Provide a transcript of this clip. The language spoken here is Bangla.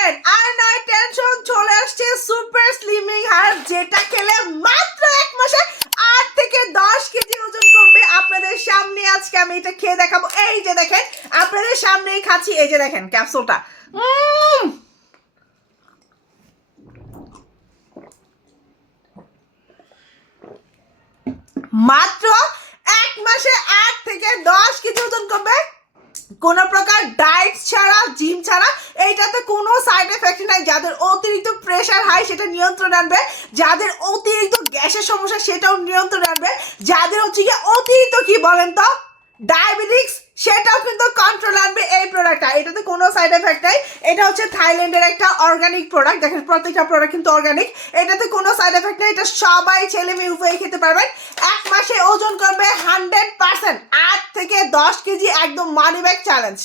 আছেন আর নয় টেনশন চলে আসছে সুপার স্লিমিং হার্ব যেটা খেলে মাত্র এক মাসে আট থেকে দশ কেজি ওজন কমবে আপনাদের সামনে। আজকে আমি এটা খেয়ে দেখাবো। এই যে দেখেন, আপনাদের সামনেই খাচ্ছি। এই যে দেখেন ক্যাপসুলটা মাত্র এক মাসে আট থেকে দশ কেজি ওজন কমবে কোনো প্রকার ডায়েট ছাড়া জিম ছাড়া, এইটাতে কোনো সাইড এফেক্ট নাই। যাদের অতিরিক্ত প্রেশার হাই সেটা নিয়ন্ত্রণ আনবে। যাদের অতিরিক্ত গ্যাসের সমস্যা, সেটাও নিয়ন্ত্রণ আনবে। যাদের হচ্ছে গিয়ে অতিরিক্ত কি বলেন তো? ডায়াবেটিক্স সেটাও কিন্তু কন্ট্রোল আনবে এই প্রোডাক্টটা এটাতে কোনো সাইড এফেক্ট নাই। এটা হচ্ছে থাইল্যান্ডের একটা অর্গানিক প্রোডাক্ট দেখেন, প্রত্যেকটা প্রোডাক্ট কিন্তু অর্গানিক এটাতে কোনো সাইড এফেক্ট নেই। এটা সবাই ছেলে মেয়ে উভয় খেতে পারবেন। এক মাসে ওজন কমবে হান্ড্রেড পার্সেন্ট আট থেকে দশ কেজি একদম মানি ব্যাগ চ্যালেঞ্জ